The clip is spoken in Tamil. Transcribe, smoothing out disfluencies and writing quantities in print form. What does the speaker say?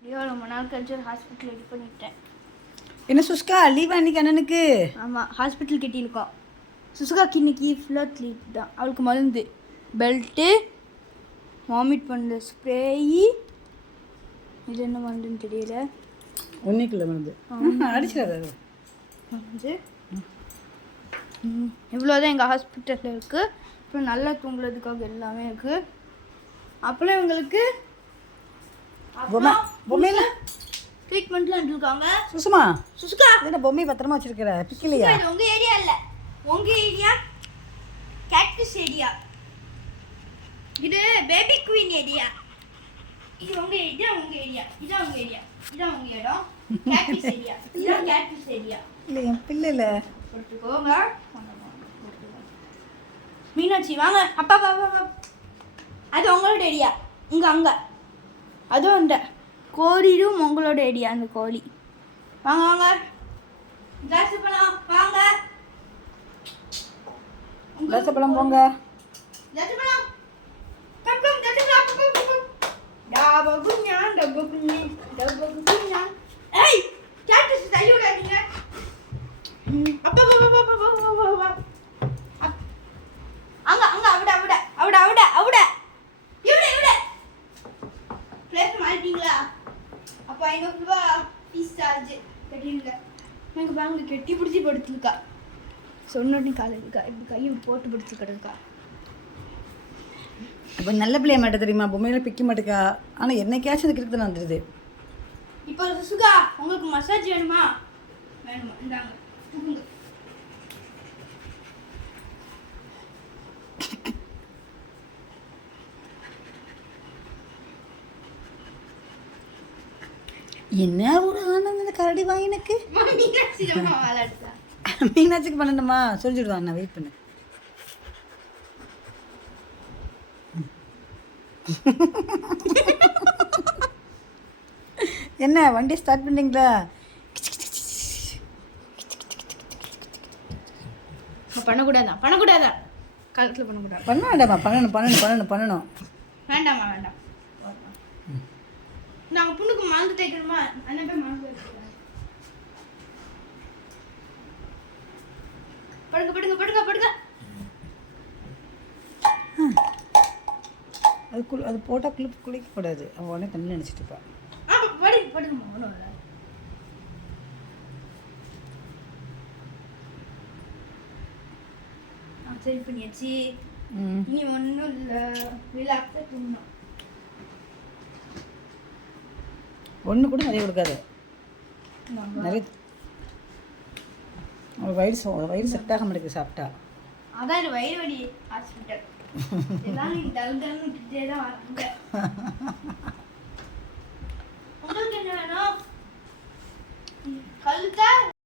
ரொம்ப நாள் கழிச்சு ஹாஸ்பிட்டல் ரெடி பண்ணிட்டேன். என்ன சுஷ்கா லீவ் அன்னைக்கு அண்ணனுக்கு? ஆமாம், ஹாஸ்பிட்டல் கட்டியிருக்கோம். சுசுகாக்கு இன்னைக்கு ஃபுல்லாக லீவ் தான். அவளுக்கு மருந்து, பெல்ட்டு, வாமிட் பண்ணல ஸ்ப்ரேயி, இது என்ன மருந்துன்னு தெரியல. ஒன்றைக்குள்ள மருந்து அடிச்சிடாது மருந்து இவ்வளோதான் எங்கள் ஹாஸ்பிட்டலில் இருக்குது. அப்புறம் நல்லா தூங்குறதுக்காக எல்லாமே இருக்குது. அப்புறம் இவங்களுக்கு பொம்மையில ட்ரீட்மெண்ட்லாம் இருக்காங்க. சுசுமா சுசுகா என்ன பொம்மையை பத்திரமா வச்சிருக்கிற? பிக்கலையா? இது உங்கள் ஏரியா இல்லை, உங்கள் ஏரியா கேட்ஃபிஷ் ஏரியா. இது பேபி குயின் ஏரியா. இது உங்கள் ஏரியா, உங்கள் ஏரியா, இதான் உங்கள் ஏரியா, இதான் உங்கள் இடம். கேட்ஃபிஷ் ஏரியா, இதான் கேட்ஃபிஷ் ஏரியா. இல்லை என் பிள்ளை இல்லை. போட்டுக்கோங்க. மீனாட்சி வாங்க. அப்பா பாப்பா, அது உங்களோட ஏரியா. இங்கே அங்கே அதுவும் அந்த கோழியும் உங்களோட ஏரியா. அந்த கோழி வாங்க வாங்க. தாசப்பழம் வாங்க. தாசப்பழம் போங்க. தாசப்பழம் கம் கம் தாசப்பழம். டபா குஞ்ஞா டபா குஞ்ஞா டபா குஞ்ஞா. ஏய் கேட்ஸ் தையோடாதீங்க. அப்பா பாப்பா பாப்பா பாப்பா. அங்க அங்க அவட அவட அவட அவட அவட இவட இவட பிளேஸ் மாட்டீங்களா? அப்போ 500 ரூபாய் ஃபீஸ் சார்ஜ் கட்டிருங்க. எங்கள் பேங்க்ல கெட்டி பிடிச்சி படுத்துருக்கா. சொன்னோடனே காலையில் இருக்கா, இப்படி கையை போட்டு படுத்து கிடக்கா. இப்போ நல்ல பிள்ளைய மாட்ட தெரியுமா? பொம்மையில பிக்க மாட்டேக்கா. ஆனால் என்னைக்காச்சும் அது கிட்ட வந்துடுது. இப்போ சுகா உங்களுக்கு மசாஜ் வேணுமா? வேணுமா? இந்தாங்க தூக்குங்க. என்ன ஒரு ஆனந்தம் இந்த கரடி வாங்கினக்கு. மீனாட்சி மீனாட்சிக்கு பண்ணணுமா? சொல்லிடுவாங்க, நான் வெயிட் பண்ணு. என்ன வண்டி ஸ்டார்ட் பண்ணிங்களா? பண்ணக்கூடாதா? பண்ணக்கூடாதா? காலத்தில் பண்ணக்கூடாது. பண்ண வேண்டாமா? பண்ணணும் பண்ணணும் பண்ணணும் பண்ணணும். வேண்டாமா? வேண்டாம். நாங்கள் பொண்ணுக்கு மருந்து தேய்க்கணுமா? அந்த போய் மருந்து தேய்க்கிறேன். படுங்க படுங்க படுங்க படுங்க. அது போட்டால் குளிக்கக்கூடாது. அவன் உடனே தண்ணி நினச்சிட்டு இருப்பான். படுங்க படுங்க. ஒன்றும் இல்லை. சரி பண்ணியாச்சு. இனி ஒன்றும் இல்லை, ரிலாக்ஸாக தூங்கணும். ஒன்று கூட நிறைய கொடுக்காது. நிறைய வயிறு செட் ஆக மாட்டேங்குது சாப்பிட்டா. அதான் இது வயிறு வலி ஹாஸ்பிட்டல். எல்லாம் நீ டல் டல்னு விட்டுட்டே தான் வராங்க.